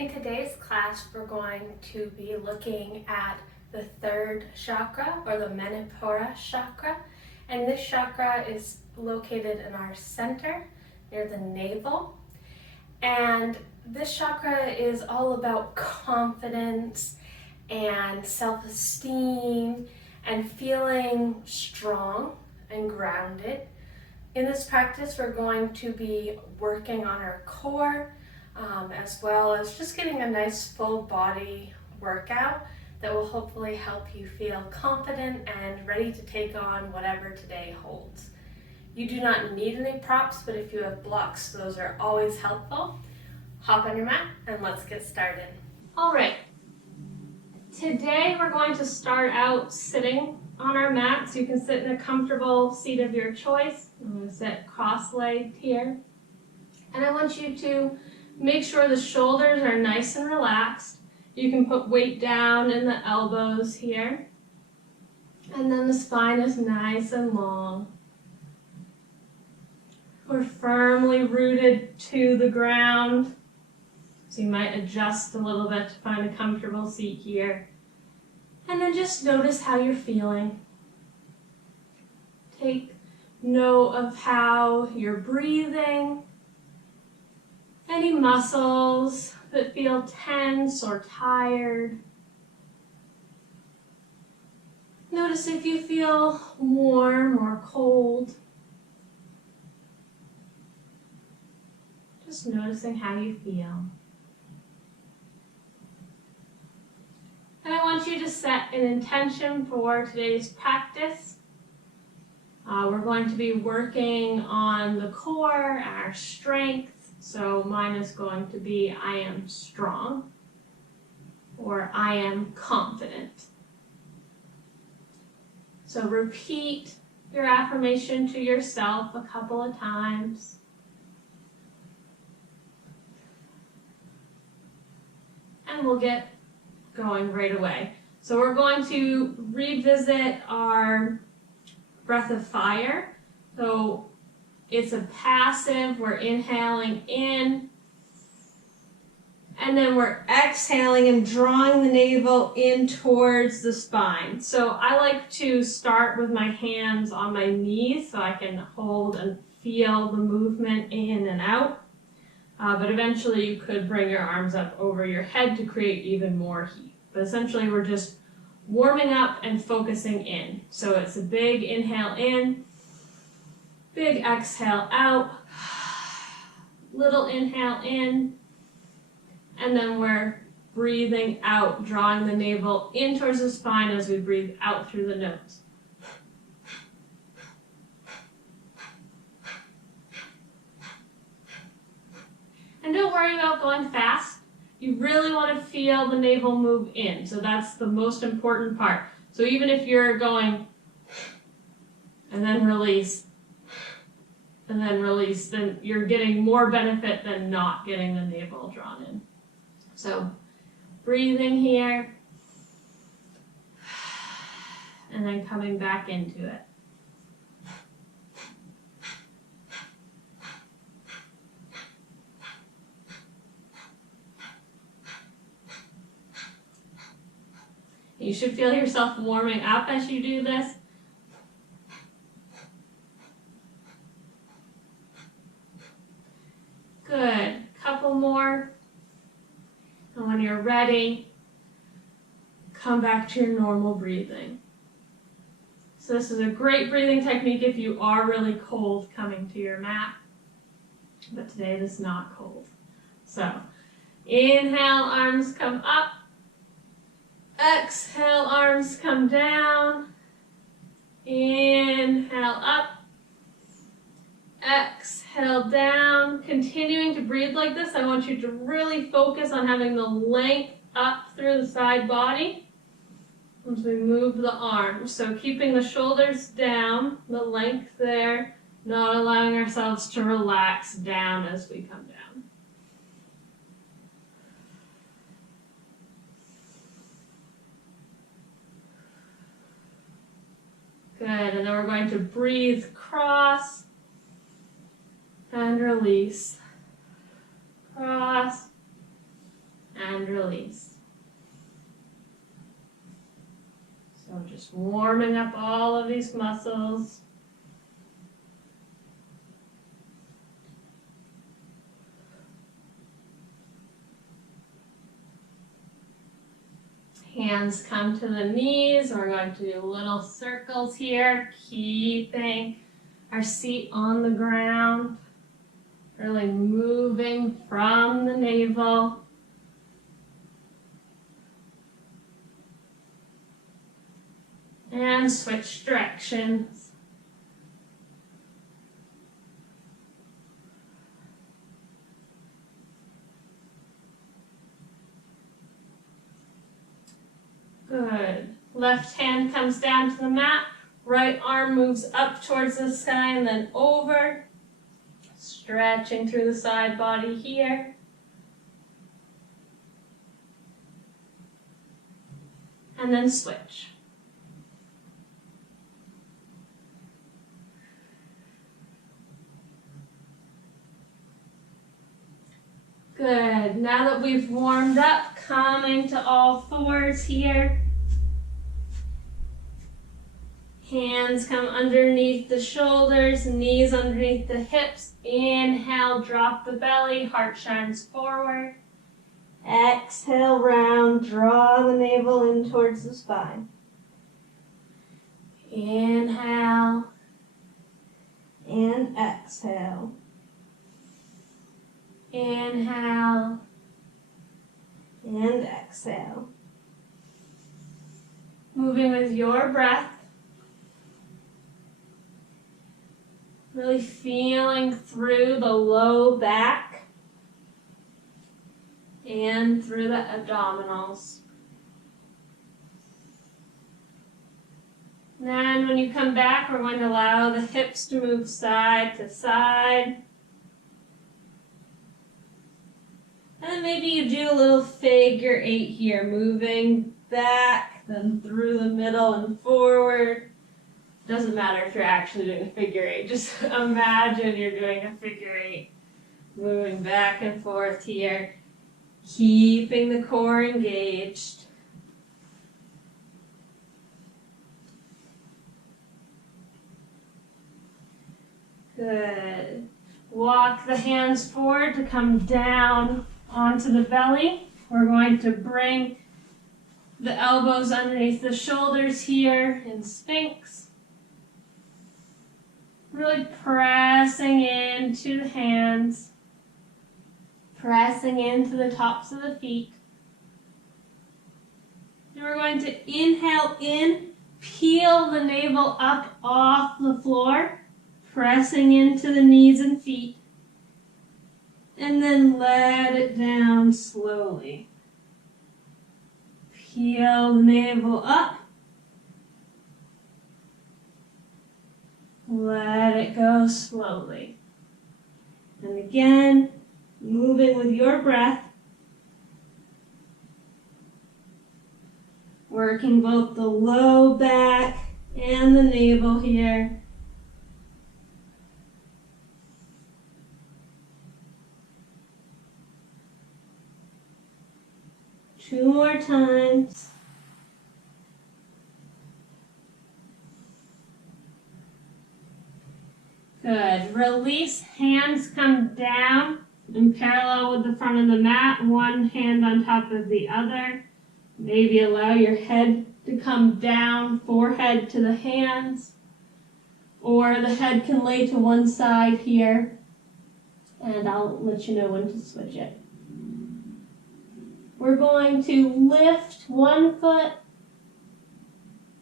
In today's class, we're going to be looking at the third chakra, or the Manipura chakra. And this chakra is located in our center, near the navel. And this chakra is all about confidence and self-esteem and feeling strong and grounded. In this practice, we're going to be working on our core, as well as just getting a nice full body workout that will hopefully help you feel confident and ready to take on whatever today holds. You do not need any props, but if you have blocks, those are always helpful. Hop on your mat and let's get started. All right, today we're going to start out sitting on our mat, so you can sit in a comfortable seat of your choice. I'm going to sit cross-legged here, and I want you to make sure the shoulders are nice and relaxed. You can put weight down in the elbows here. And then the spine is nice and long. We're firmly rooted to the ground. So you might adjust a little bit to find a comfortable seat here. And then just notice how you're feeling. Take note of how you're breathing. Any muscles that feel tense or tired. Notice if you feel warm or cold. Just noticing how you feel. And I want you to set an intention for today's practice. We're going to be working on the core, our strength. So mine is going to be, I am strong, or I am confident. So repeat your affirmation to yourself a couple of times. And we'll get going right away. So we're going to revisit our breath of fire. So it's a passive, we're inhaling in, and then we're exhaling and drawing the navel in towards the spine. So I like to start with my hands on my knees so I can hold and feel the movement in and out. But eventually you could bring your arms up over your head to create even more heat. But essentially we're just warming up and focusing in. So it's a big inhale in, big exhale out, little inhale in, and then we're breathing out, drawing the navel in towards the spine as we breathe out through the nose. And don't worry about going fast. You really want to feel the navel move in, so that's the most important part. So even if you're going and then release, and then release, then you're getting more benefit than not getting the navel drawn in. So breathing here, and then coming back into it. You should feel yourself warming up as you do this. Good. Couple more. And when you're ready, come back to your normal breathing. So this is a great breathing technique if you are really cold coming to your mat. But today it is not cold. So inhale, arms come up. Exhale, arms come down. Inhale up. Exhale down. Continuing to breathe like this, I want you to really focus on having the length up through the side body as we move the arms. So keeping the shoulders down, the length there, not allowing ourselves to relax down as we come down. Good, and then we're going to breathe cross and release. Cross and release. So just warming up all of these muscles. Hands come to the knees. We're going to do little circles here, keeping our seat on the ground. Really moving from the navel. And switch directions. Good. Left hand comes down to the mat. Right arm moves up towards the sky and then over. Stretching through the side body here. And then switch. Good. Now that we've warmed up, coming to all fours here. Hands come underneath the shoulders, knees underneath the hips. Inhale, drop the belly, heart shines forward. Exhale, round, draw the navel in towards the spine. Inhale and exhale. Inhale and exhale. Moving with your breath. Really feeling through the low back and through the abdominals. Then when you come back, we're going to allow the hips to move side to side. And then maybe you do a little figure 8 here, moving back, then through the middle and forward. Doesn't matter if you're actually doing a figure 8, just imagine you're doing a figure 8. Moving back and forth here, keeping the core engaged. Good. Walk the hands forward to come down onto the belly. We're going to bring the elbows underneath the shoulders here in Sphinx. Really pressing into the hands, pressing into the tops of the feet. And we're going to inhale in, peel the navel up off the floor, pressing into the knees and feet. And then let it down slowly. Peel the navel up. Let it go slowly. And again, moving with your breath. Working both the low back and the navel here. Two more times. Good. Release, hands come down in parallel with the front of the mat, one hand on top of the other. Maybe allow your head to come down, forehead to the hands, or the head can lay to one side here, and I'll let you know when to switch it. We're going to lift one foot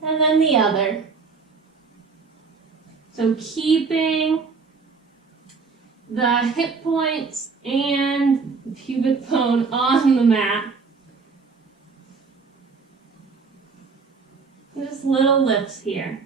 and then the other. So keeping the hip points and the pubic bone on the mat. Just little lifts here.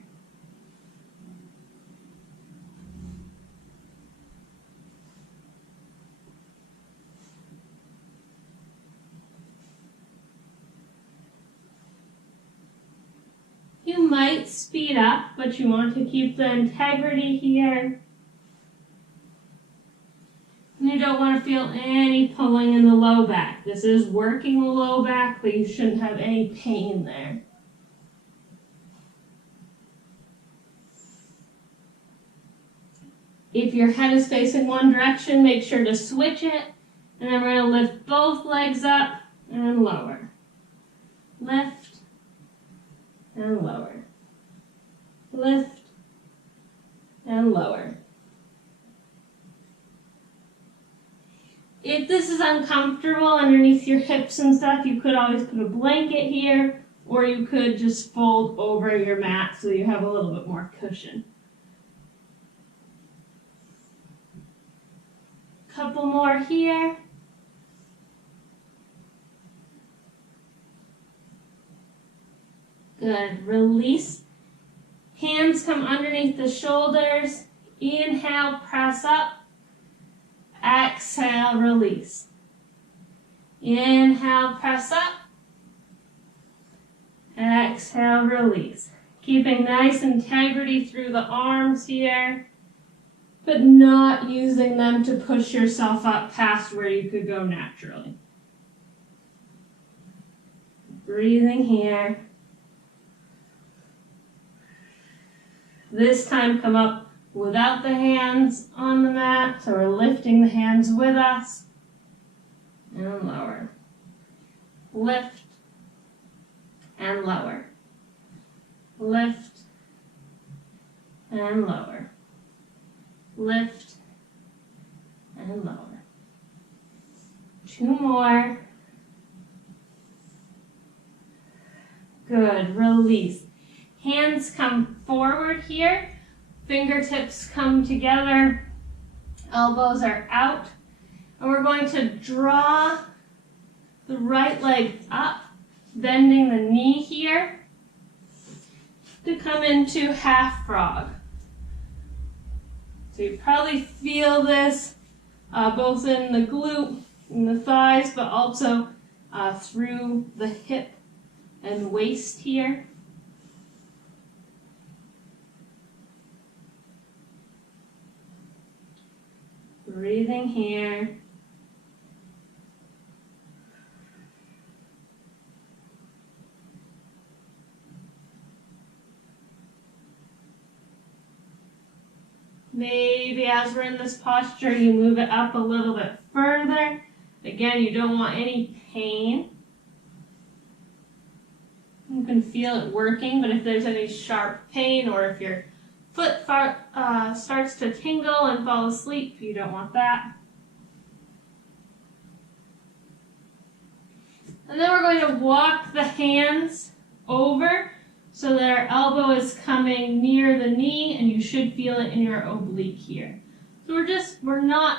You might speed up, but you want to keep the integrity here. And You don't want to feel any pulling in the low back. This is working the low back, but you shouldn't have any pain there. If your head is facing one direction, make sure to switch it. And then we're going to lift both legs up and lower. Lift and lower. Lift and lower. If this is uncomfortable underneath your hips and stuff, you could always put a blanket here, or you could just fold over your mat so you have a little bit more cushion. Couple more here. Good. Release. Hands come underneath the shoulders. Inhale, press up. Exhale, release. Inhale, press up. Exhale, release. Keeping nice integrity through the arms here, but not using them to push yourself up past where you could go naturally. Breathing here. This time come up without the hands on the mat, so we're lifting the hands with us, and lower. Lift and lower. Lift and lower. Lift and lower. 2 more. Good. Release. Hands come forward here. Fingertips come together. Elbows are out. And we're going to draw the right leg up, bending the knee here to come into half frog. So you probably feel this both in the glute, in the thighs, but also through the hip and waist here. Breathing here. Maybe as we're in this posture, you move it up a little bit further. Again, you don't want any pain. You can feel it working, but if there's any sharp pain or if your foot starts to tingle and fall asleep, you don't want that. And then we're going to walk the hands over so that our elbow is coming near the knee, and you should feel it in your oblique here. So we're not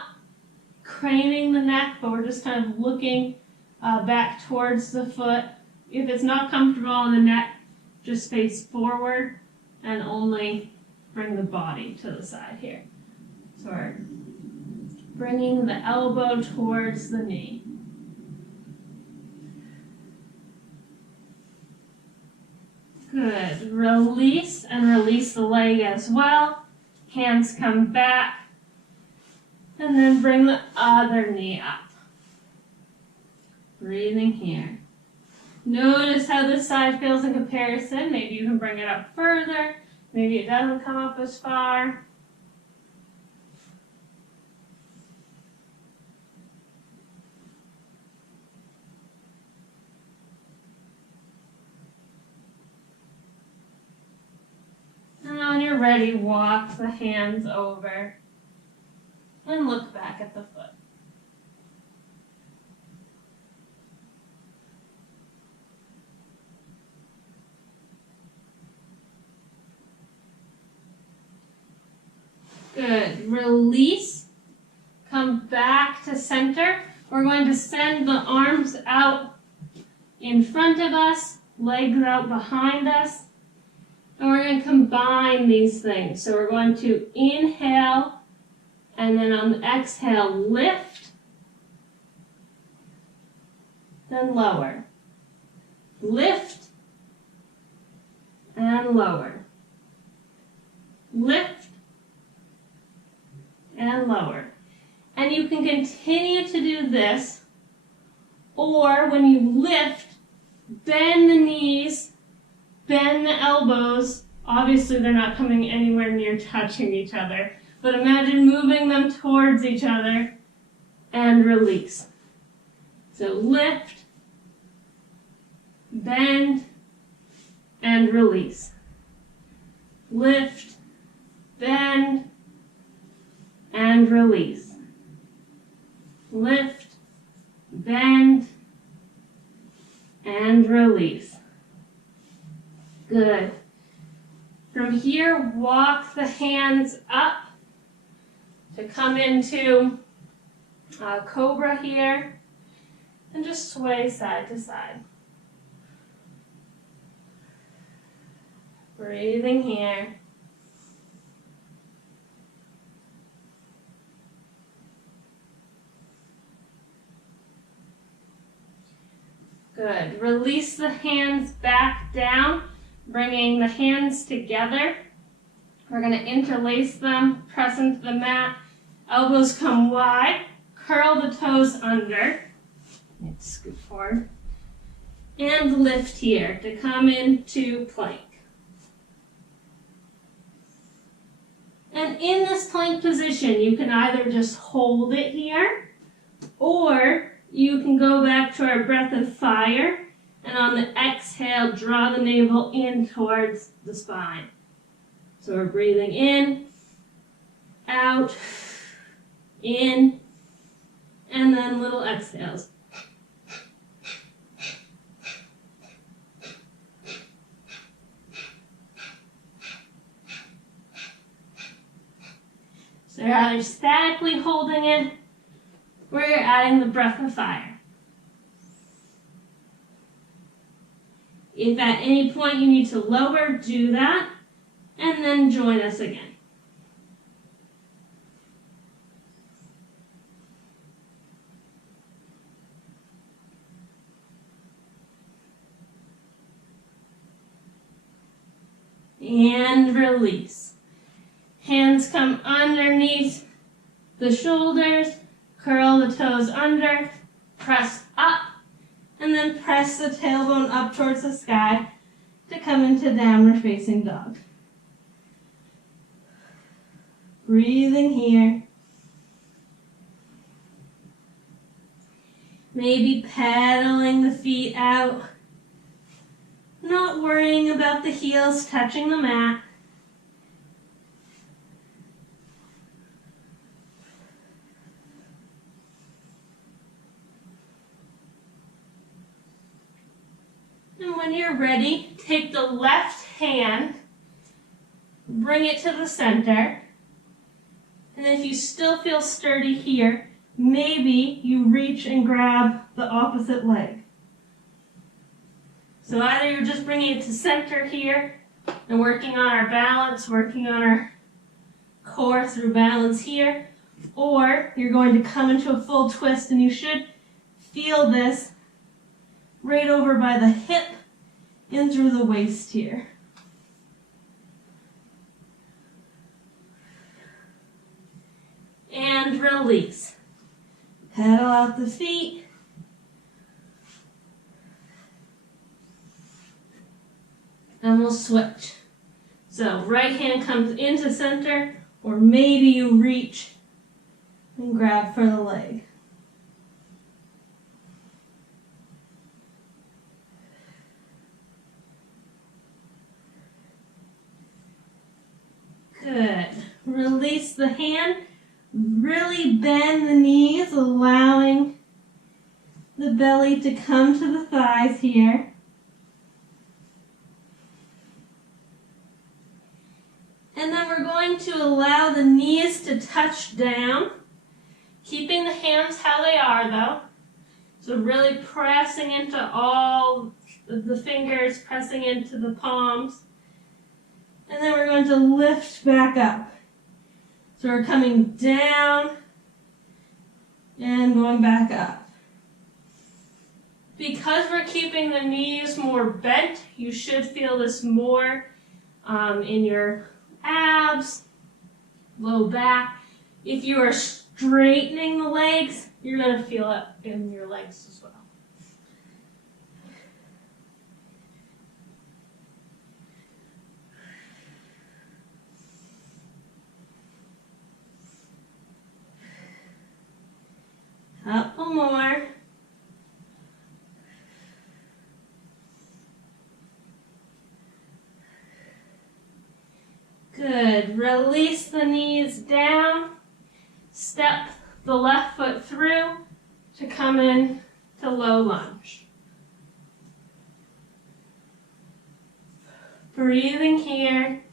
craning the neck, but we're just kind of looking back towards the foot. If it's not comfortable on the neck, just face forward and only bring the body to the side here. So we're bringing the elbow towards the knee. Good. Release and release the leg as well. Hands come back. And then bring the other knee up. Breathing here. Notice how this side feels in comparison. Maybe you can bring it up further. Maybe it doesn't come up as far. And when you're ready, walk the hands over and look back at the foot. Good. Release. Come back to center. We're going to send the arms out in front of us, legs out behind us. And we're going to combine these things. So we're going to inhale, and then on the exhale, lift, then lower. Lift, and lower. Lift, and lower. And you can continue to do this, or when you lift, bend the knees, bend the elbows. Obviously, they're not coming anywhere near touching each other, but imagine moving them towards each other and release. So lift, bend, and release. Lift, bend, and release. Lift, bend, and release. Good. From here, walk the hands up to come into cobra here, and just sway side to side. Breathing here. Good. Release the hands back down, bringing the hands together. We're going to interlace them, press into the mat. Elbows come wide. Curl the toes under. Let's scoot forward. And lift here to come into plank. And in this plank position, you can either just hold it here, or you can go back to our breath of fire, and on the exhale, draw the navel in towards the spine. So we're breathing in, out, in, and then little exhales. So you're either statically holding it, or you're adding the breath of fire. If at any point you need to lower, do that, and then join us again. And release. Hands come underneath the shoulders, curl the toes under, press up, and then press the tailbone up towards the sky to come into downward facing dog. Breathing here. Maybe pedaling the feet out. Not worrying about the heels touching the mat. And when you're ready, take the left hand, bring it to the center, and if you still feel sturdy here, maybe you reach and grab the opposite leg. So either you're just bringing it to center here and working on our balance, working on our core through balance here, or you're going to come into a full twist, and you should feel this right over by the hip in through the waist here. And release. Pedal out the feet. And we'll switch. So right hand comes into center, or maybe you reach and grab for the leg. Good. Release the hand. Really bend the knees, allowing the belly to come to the thighs here. And then we're going to allow the knees to touch down, keeping the hands how they are though. So really pressing into all the fingers, pressing into the palms. And then we're going to lift back up. So we're coming down and going back up. Because we're keeping the knees more bent, you should feel this more in your abs, low back. If you are straightening the legs, you're going to feel it in your legs as well. Couple more. Good. Release the knees down. Step the left foot through to come in to low lunge. Breathing here.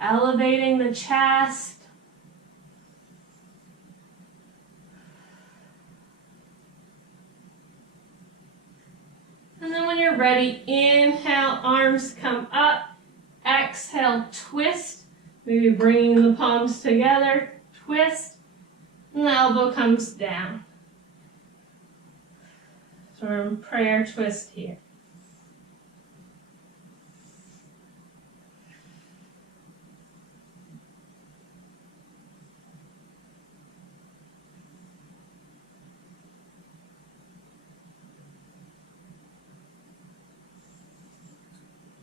Elevating the chest. And then when you're ready, inhale, arms come up. Exhale, twist. Maybe bringing the palms together, twist. And the elbow comes down. So we're in prayer twist here.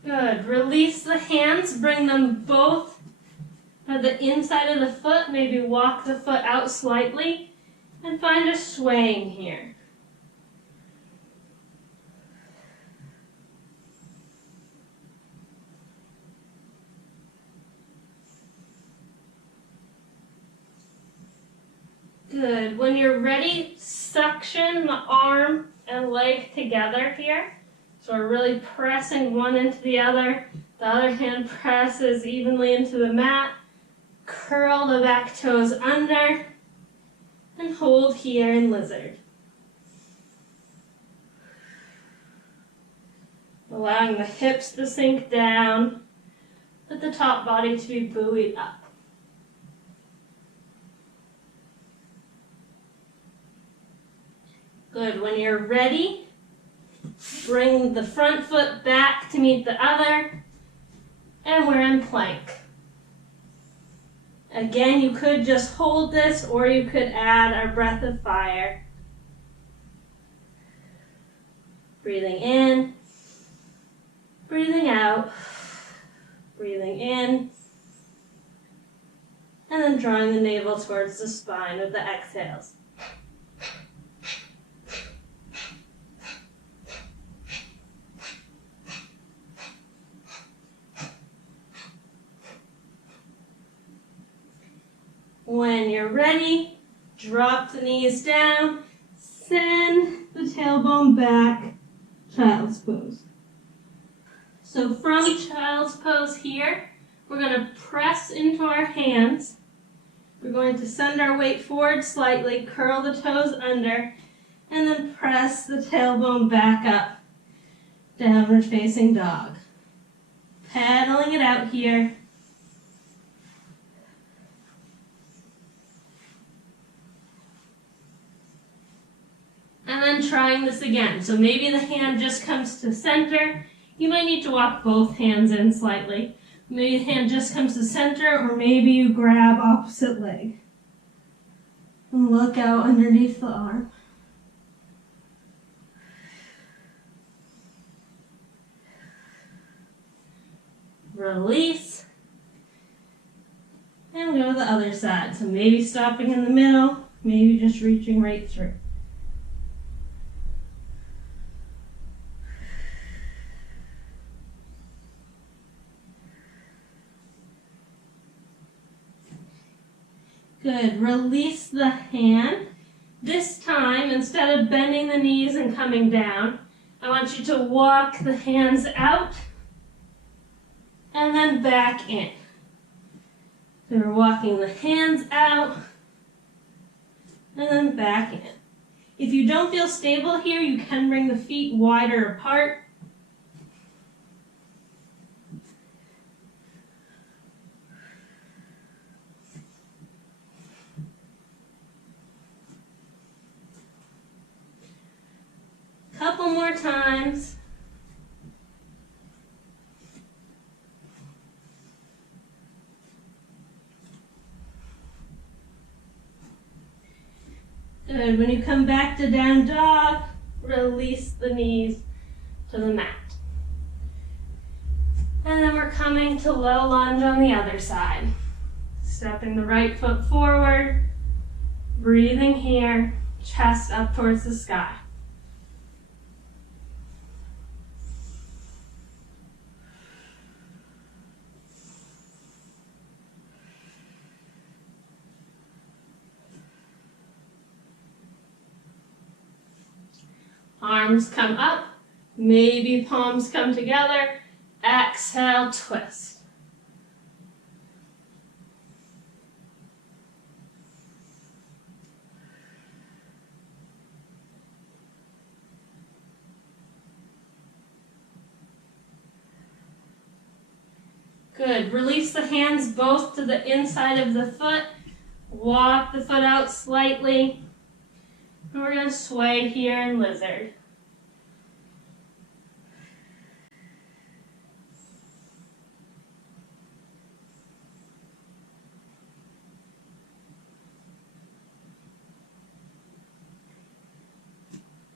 Good. Release the hands. Bring them both to the inside of the foot. Maybe walk the foot out slightly and find a swaying here. Good. When you're ready, suction the arm and leg together here. So we're really pressing one into the other. The other hand presses evenly into the mat. Curl the back toes under. And hold here in lizard. Allowing the hips to sink down, but the top body to be buoyed up. Good. When you're ready, bring the front foot back to meet the other, and we're in plank. Again, you could just hold this, or you could add our breath of fire. Breathing in, breathing out, breathing in, and then drawing the navel towards the spine with the exhales. When you're ready, drop the knees down, send the tailbone back, child's pose. So from child's pose here, we're going to press into our hands. We're going to send our weight forward slightly, curl the toes under, and then press the tailbone back up, downward facing dog. Pedaling it out here. And then trying this again. So maybe the hand just comes to center. You might need to walk both hands in slightly. Maybe the hand just comes to center, or maybe you grab opposite leg. And look out underneath the arm. Release. And go to the other side. So maybe stopping in the middle, maybe just reaching right through. Good. Release the hand. This time, instead of bending the knees and coming down, I want you to walk the hands out and then back in. So we're walking the hands out and then back in. If you don't feel stable here, you can bring the feet wider apart. Couple more times. Good. When you come back to down dog, release the knees to the mat. And then we're coming to low lunge on the other side. Stepping the right foot forward, breathing here, chest up towards the sky. Arms come up, maybe palms come together. Exhale, twist. Good. Release the hands both to the inside of the foot. Walk the foot out slightly. And we're going to sway here in lizard.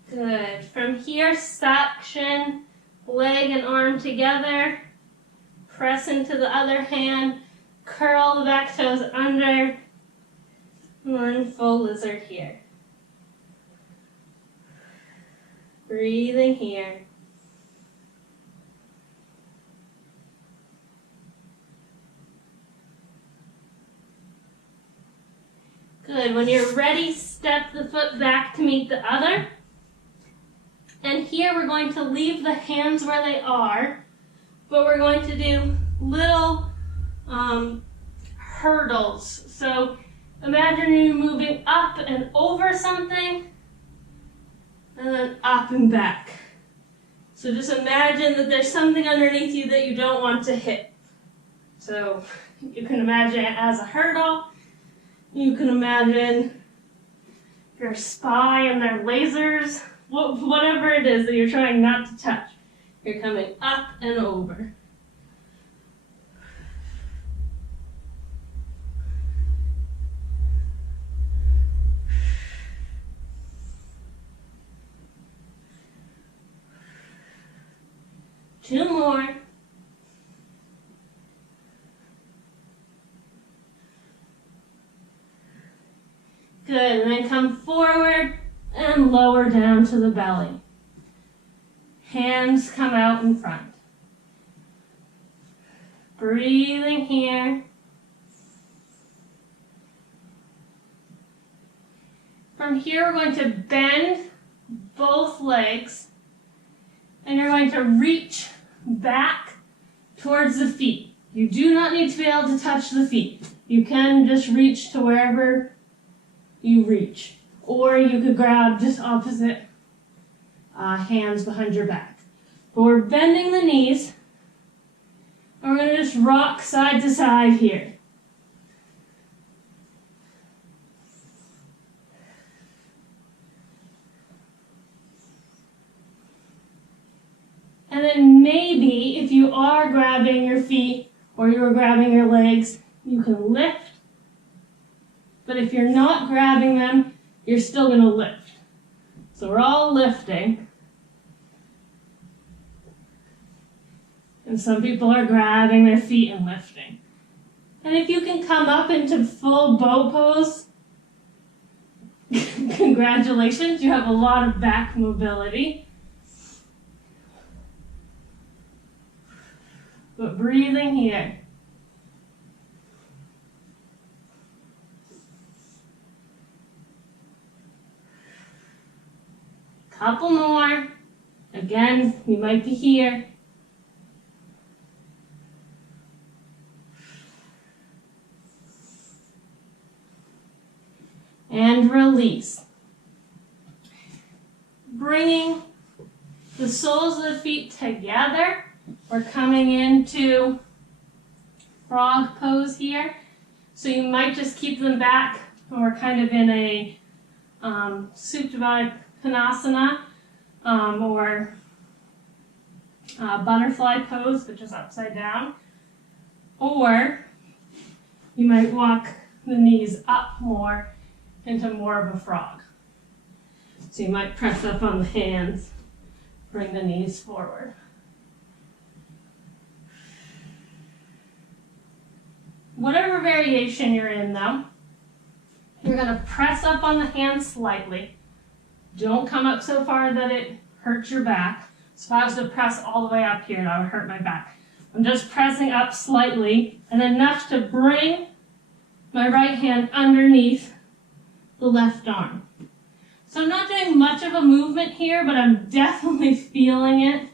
Good. From here, suction, leg and arm together. Press into the other hand. Curl the back toes under. We're in full lizard here. Breathing here. Good. When you're ready, step the foot back to meet the other. And here we're going to leave the hands where they are, but we're going to do little hurdles. So imagine you're moving up and over something, and then up and back. So just imagine that there's something underneath you that you don't want to hit. So you can imagine it as a hurdle. You can imagine your spy and their lasers, whatever it is that you're trying not to touch. You're coming up and over. Two more. Good, and then come forward and lower down to the belly. Hands come out in front. Breathing here. From here, we're going to bend both legs, and you're going to reach back towards the feet. You do not need to be able to touch the feet. You can just reach to wherever you reach. Or you could grab just opposite hands behind your back. But we're bending the knees, and we're going to just rock side to side here. And then maybe if you are grabbing your feet or you are grabbing your legs, you can lift. But if you're not grabbing them, you're still going to lift. So we're all lifting. And some people are grabbing their feet and lifting. And if you can come up into full bow pose, congratulations, you have a lot of back mobility. But breathing here. Couple more. Again, you might be here. And release. Bringing the soles of the feet together. We're coming into frog pose here. So you might just keep them back, and we're kind of in a Supine Sequence or butterfly pose, which is upside down. Or you might walk the knees up more into more of a frog. So you might press up on the hands, bring the knees forward. Whatever variation you're in though, you're gonna press up on the hands slightly. Don't come up so far that it hurts your back. So if I was to press all the way up here, that would hurt my back. I'm just pressing up slightly and enough to bring my right hand underneath the left arm. So I'm not doing much of a movement here, but I'm definitely feeling it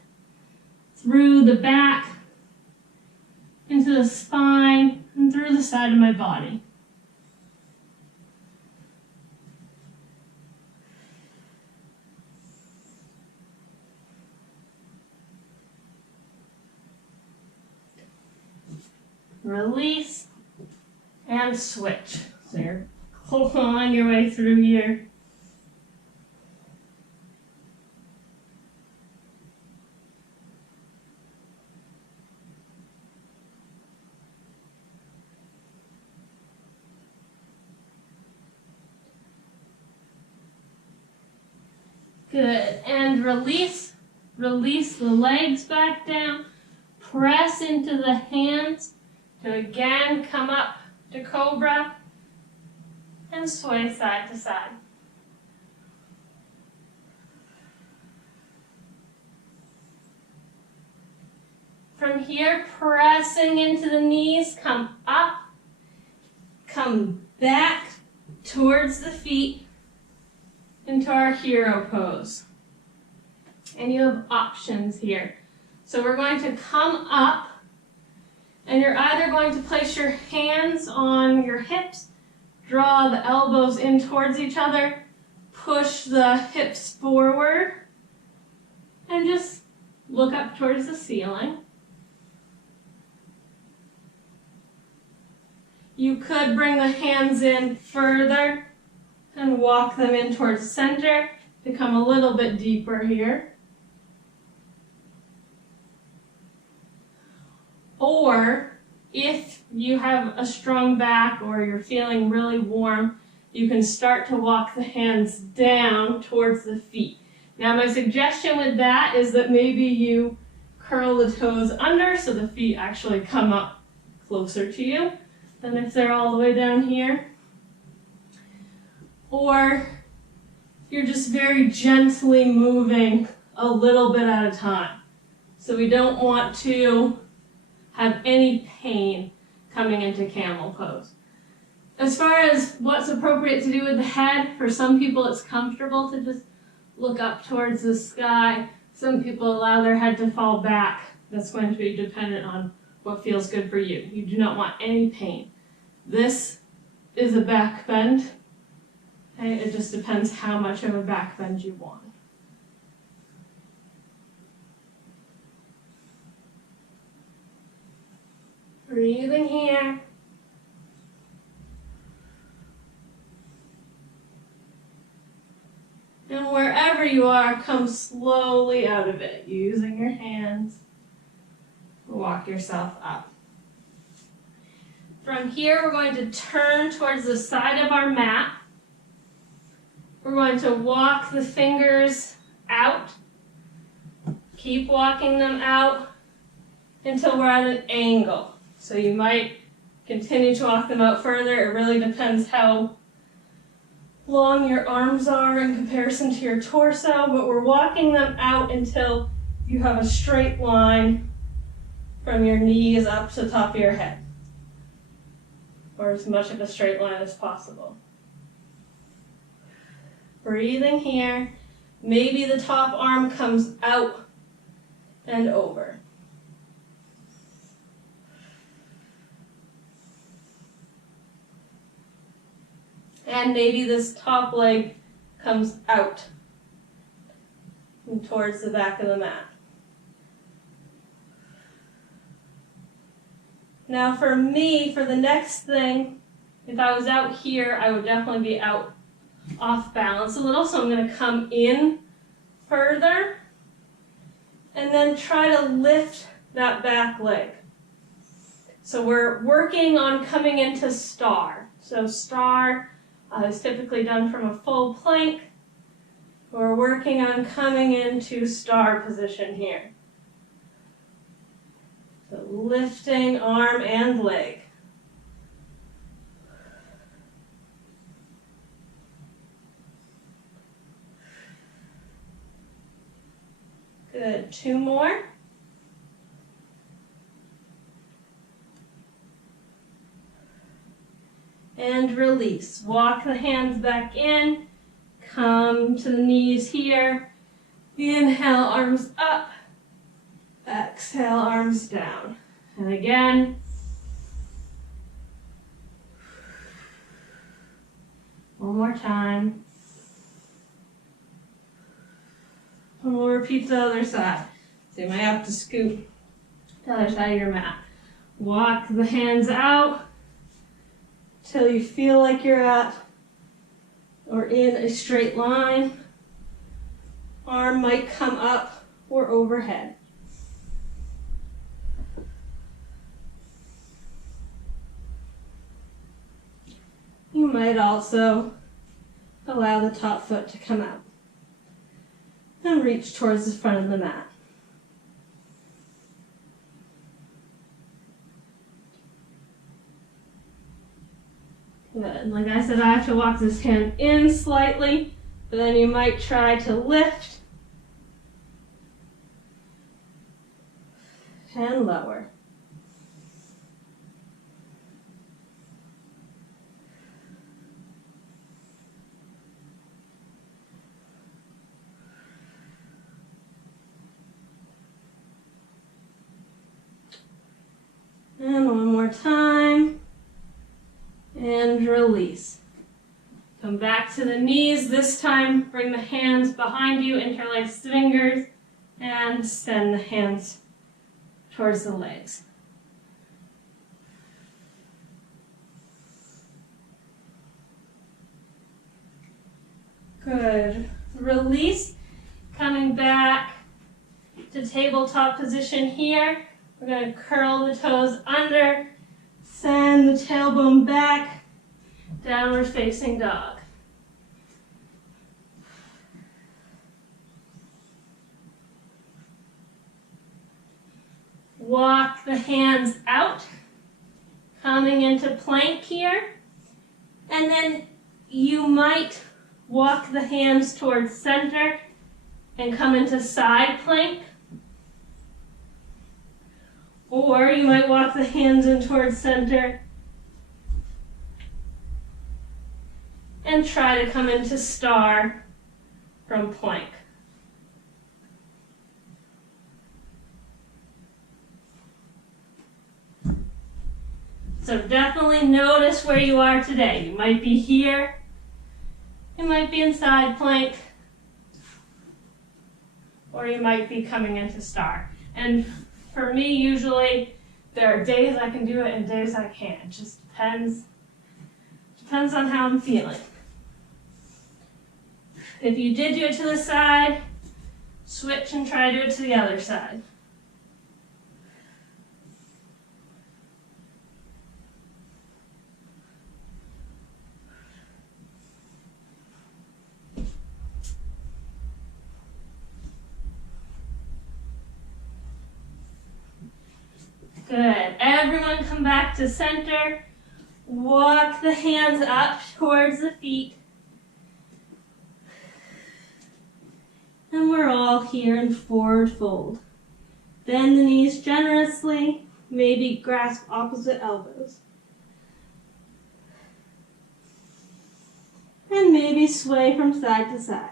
through the back, into the spine, and through the side of my body. Release and switch. So you're clawing your way through here. Good, and release the legs back down, press into the hands to again come up to cobra and sway side to side. From here, pressing into the knees, come up, come back towards the feet, into our hero pose. And you have options here. So we're going to come up, and you're either going to place your hands on your hips, draw the elbows in towards each other, push the hips forward, and just look up towards the ceiling. You could bring the hands in further and walk them in towards center to come a little bit deeper here. Or if you have a strong back or you're feeling really warm, you can start to walk the hands down towards the feet. Now my suggestion with that is that maybe you curl the toes under so the feet actually come up closer to you than if they're all the way down here. Or you're just very gently moving a little bit at a time. So we don't want to have any pain coming into camel pose. As far as what's appropriate to do with the head, for some people it's comfortable to just look up towards the sky. Some people allow their head to fall back. That's going to be dependent on what feels good for you. You do not want any pain. This is a back bend. Okay, it just depends how much of a back bend you want. Breathing here. And wherever you are, come slowly out of it, using your hands to walk yourself up. From here, we're going to turn towards the side of our mat. We're going to walk the fingers out. Keep walking them out until we're at an angle. So you might continue to walk them out further. It really depends how long your arms are in comparison to your torso, but we're walking them out until you have a straight line from your knees up to the top of your head, or as much of a straight line as possible. Breathing here. Maybe the top arm comes out and over. And maybe this top leg comes out and towards the back of the mat. Now for me, for the next thing, if I was out here, I would definitely be out off balance a little, so I'm going to come in further and then try to lift that back leg. So we're working on coming into star. So star is typically done from a full plank, We're working on coming into star position here. So lifting arm and leg. Good, 2 more. And release. Walk the hands back in. Come to the knees here. Inhale, arms up. Exhale, arms down. And again. One more time. And we'll repeat the other side. So you might have to scoop the other side of your mat. Walk the hands out till you feel like you're at or in a straight line. Arm might come up or overhead. You might also allow the top foot to come out and reach towards the front of the mat. Good. Like I said, I have to walk this hand in slightly, but then you might try to lift and lower. And one more time. And release. Come back to the knees. This time, bring the hands behind you, interlace the fingers, and send the hands towards the legs. Good. Release. Coming back to tabletop position here. We're going to curl the toes under, send the tailbone back, downward facing dog. Walk the hands out, coming into plank here, and then you might walk the hands towards center and come into side plank. Or you might walk the hands in towards center and try to come into star from plank. So definitely notice where you are today. You might be here, you might be in side plank, or you might be coming into star. And for me, usually, there are days I can do it and days I can't. It just depends on how I'm feeling. If you did do it to the side, switch and try to do it to the other side. Good. Everyone come back to center. Walk the hands up towards the feet. And we're all here in forward fold. Bend the knees generously. Maybe grasp opposite elbows. And maybe sway from side to side.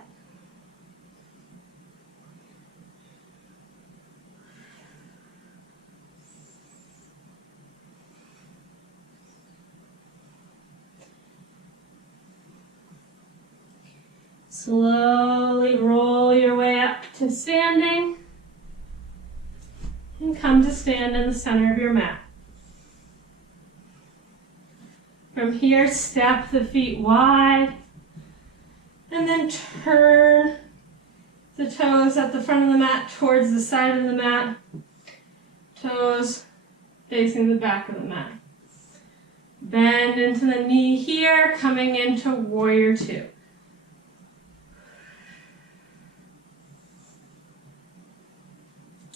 Slowly roll your way up to standing and come to stand in the center of your mat. From here, step the feet wide and then turn the toes at the front of the mat towards the side of the mat, toes facing the back of the mat. Bend into the knee here, coming into warrior two.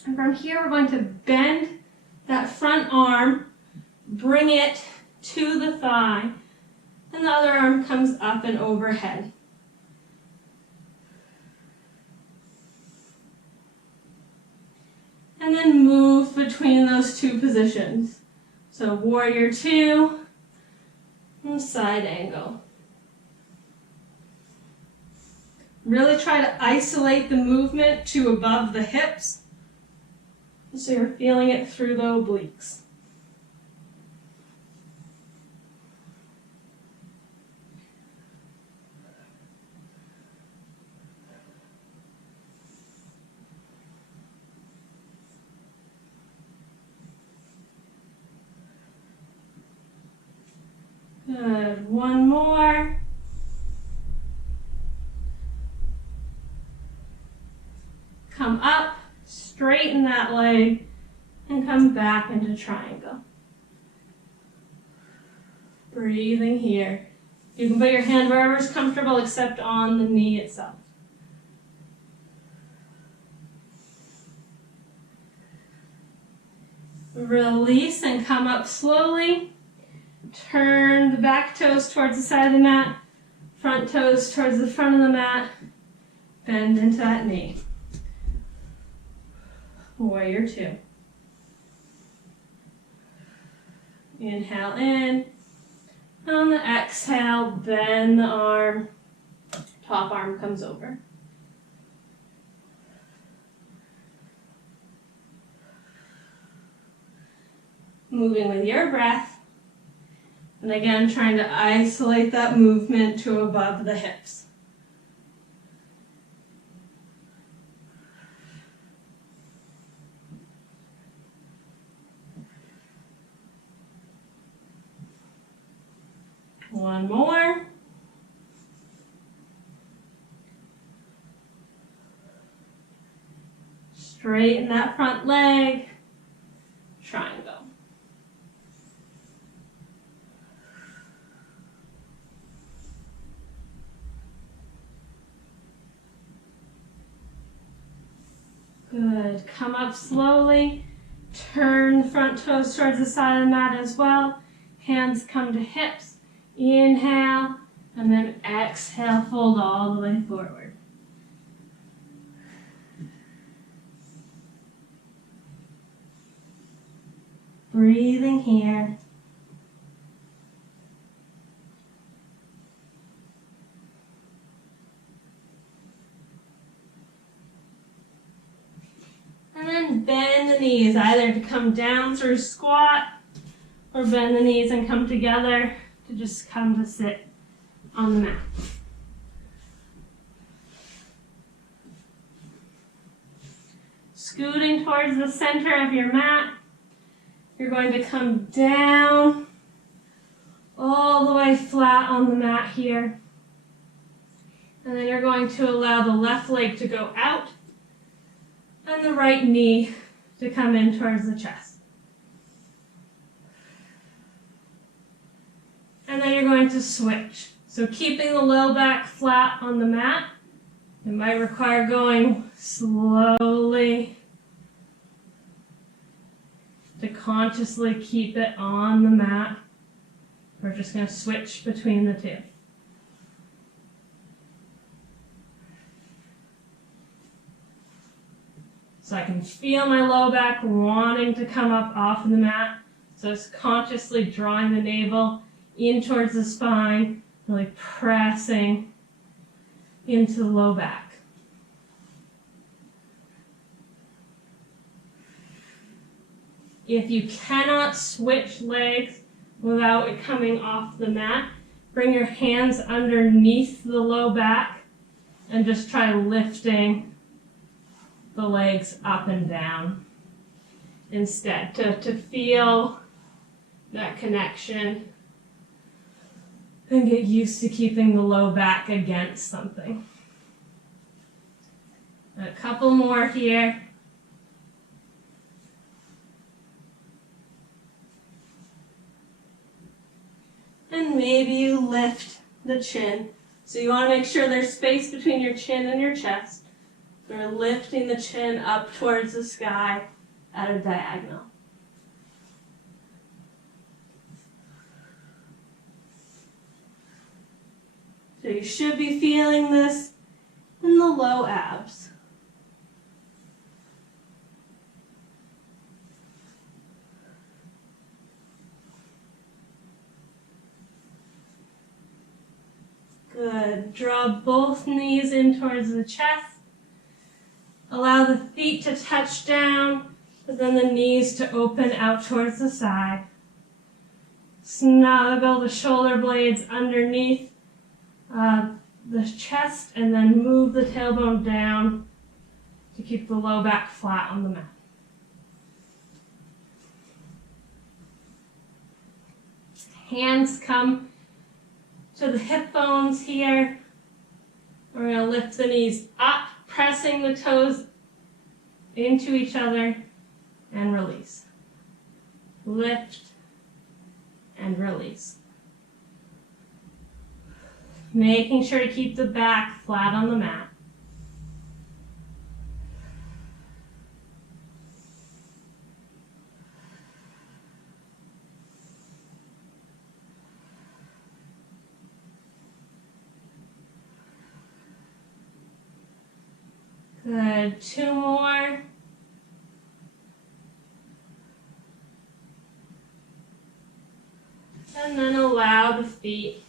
And from here, we're going to bend that front arm, bring it to the thigh, and the other arm comes up and overhead. And then move between those two positions. So warrior two and side angle. Really try to isolate the movement to above the hips so you're feeling it through the obliques. Good. One more. Come up, straighten that leg, and come back into triangle. Breathing here. You can put your hand wherever is comfortable except on the knee itself. Release and come up slowly. Turn the back toes towards the side of the mat, front toes towards the front of the mat. Bend into that knee. Warrior two. Inhale in. On the exhale, bend the arm. Top arm comes over. Moving with your breath. And again, trying to isolate that movement to above the hips. One more. Straighten that front leg. Triangle. Good. Come up slowly. Turn the front toes towards the side of the mat as well. Hands come to hips. Inhale, and then exhale, fold all the way forward. Breathing here. And then bend the knees, either to come down through squat, or bend the knees and come together to just come to sit on the mat. Scooting towards the center of your mat, you're going to come down all the way flat on the mat here. And then you're going to allow the left leg to go out and the right knee to come in towards the chest. And then you're going to switch. So keeping the low back flat on the mat. It might require going slowly to consciously keep it on the mat. We're just going to switch between the two. So I can feel my low back wanting to come up off of the mat. So it's consciously drawing the navel in towards the spine, really pressing into the low back. If you cannot switch legs without it coming off the mat, bring your hands underneath the low back and just try lifting the legs up and down instead to feel that connection and get used to keeping the low back against something. A couple more here. And maybe you lift the chin. So you want to make sure there's space between your chin and your chest. We're lifting the chin up towards the sky at a diagonal. So you should be feeling this in the low abs. Good. Draw both knees in towards the chest. Allow the feet to touch down, but then the knees to open out towards the side. Snuggle the shoulder blades underneath the chest, and then move the tailbone down to keep the low back flat on the mat. Hands come to the hip bones here. We're going to lift the knees up, pressing the toes into each other, and release. Lift and release. Making sure to keep the back flat on the mat. Good. 2 more. And then allow the feet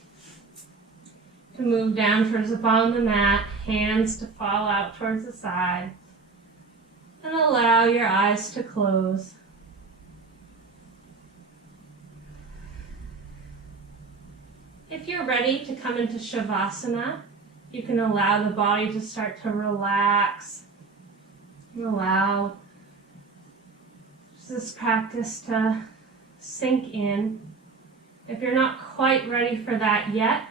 to move down towards the bottom of the mat, hands to fall out towards the side, and allow your eyes to close. If you're ready to come into Shavasana, you can allow the body to start to relax. Allow this practice to sink in. If you're not quite ready for that yet,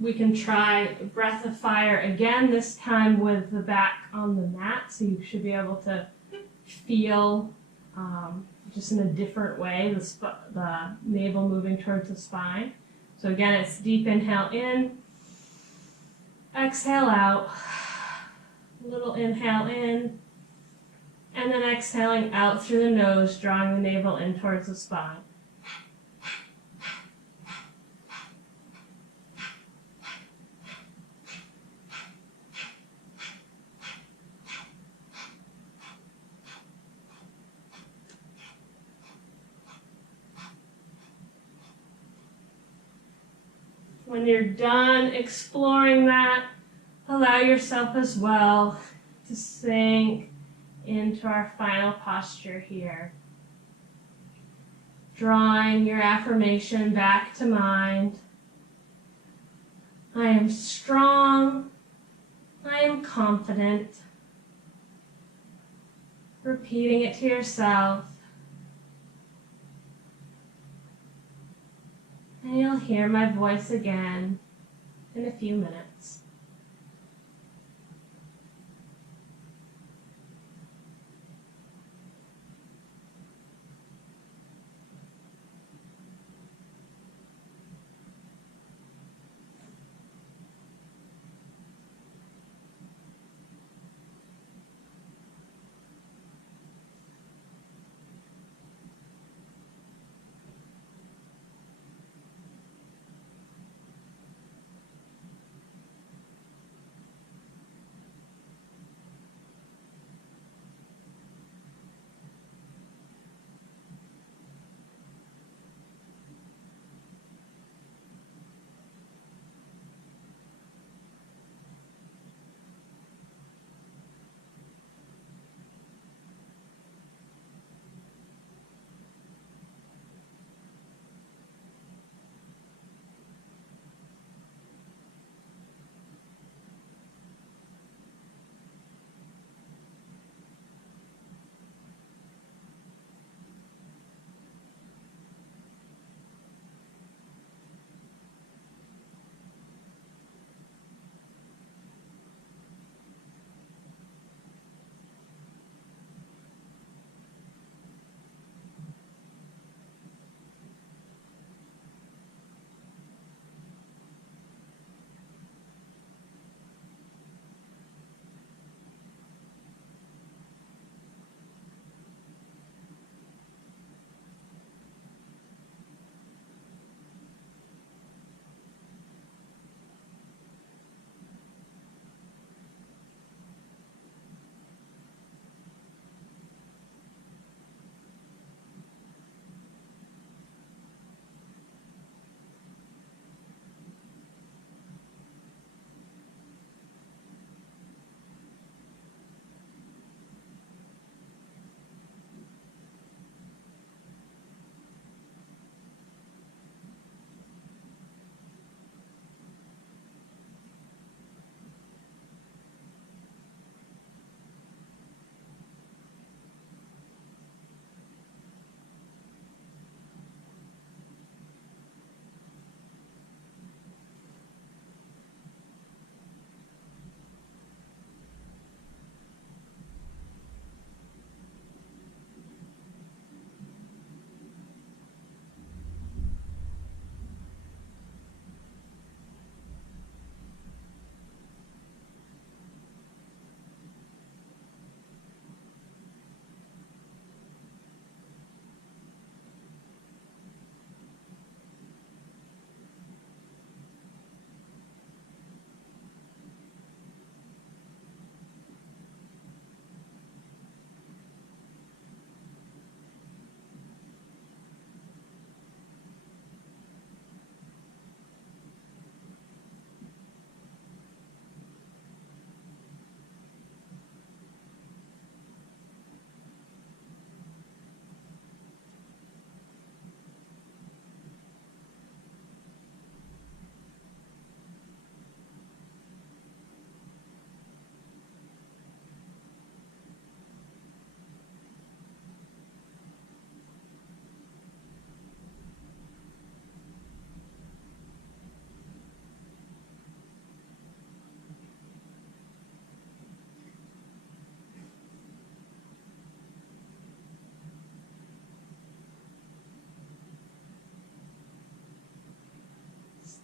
we can try breath of fire again, this time with the back on the mat, so you should be able to feel just in a different way the navel moving towards the spine. So again, it's deep inhale in, exhale out, little inhale in, and then exhaling out through the nose, drawing the navel in towards the spine. When you're done exploring that, allow yourself as well to sink into our final posture here. Drawing your affirmation back to mind. I am strong. I am confident. Repeating it to yourself. And you'll hear my voice again in a few minutes.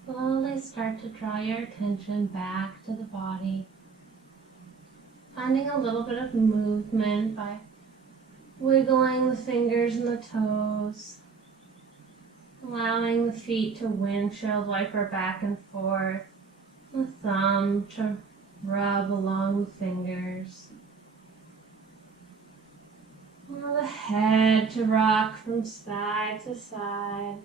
Slowly start to draw your attention back to the body, finding a little bit of movement by wiggling the fingers and the toes, allowing the feet to windshield wiper back and forth, the thumb to rub along the fingers, the head to rock from side to side.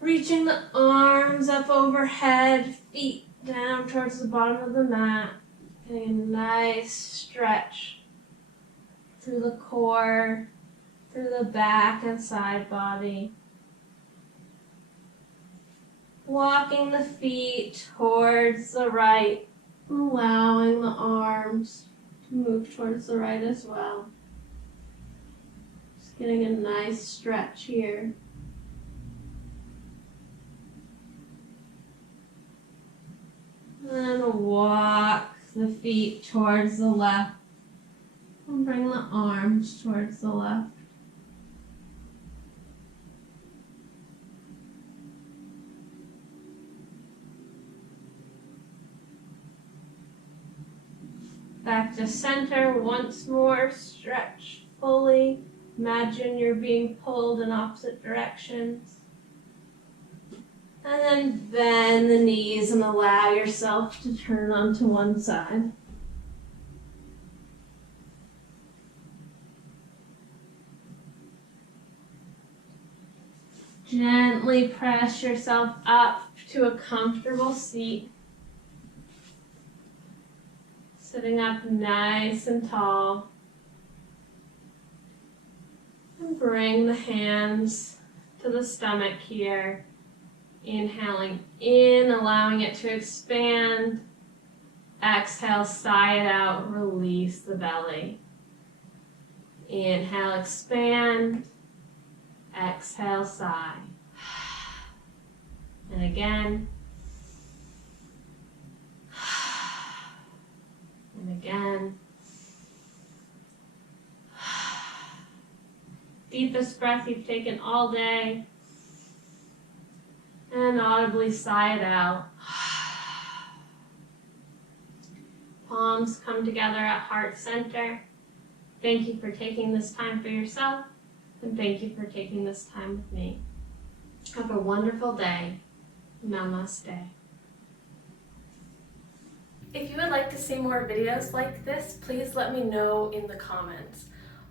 Reaching the arms up overhead, feet down towards the bottom of the mat. Getting a nice stretch through the core, through the back and side body. Walking the feet towards the right, allowing the arms to move towards the right as well. Just getting a nice stretch here. And walk the feet towards the left and bring the arms towards the left. Back to center once more, stretch fully. Imagine you're being pulled in opposite directions. And then bend the knees and allow yourself to turn onto one side. Gently press yourself up to a comfortable seat. Sitting up nice and tall. And bring the hands to the stomach here. Inhaling in, allowing it to expand. Exhale, sigh it out, release the belly. Inhale, expand. Exhale, sigh. And again. And again. Deepest breath you've taken all day. And audibly sigh it out. Palms come together at heart center. Thank you for taking this time for yourself, and thank you for taking this time with me. Have a wonderful day. Namaste. If you would like to see more videos like this, please let me know in the comments.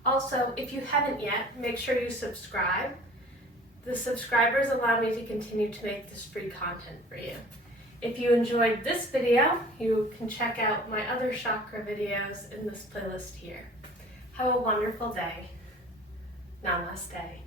Also, if you haven't yet, make sure you subscribe. The subscribers allow me to continue to make this free content for you. If you enjoyed this video, you can check out my other chakra videos in this playlist here. Have a wonderful day. Namaste.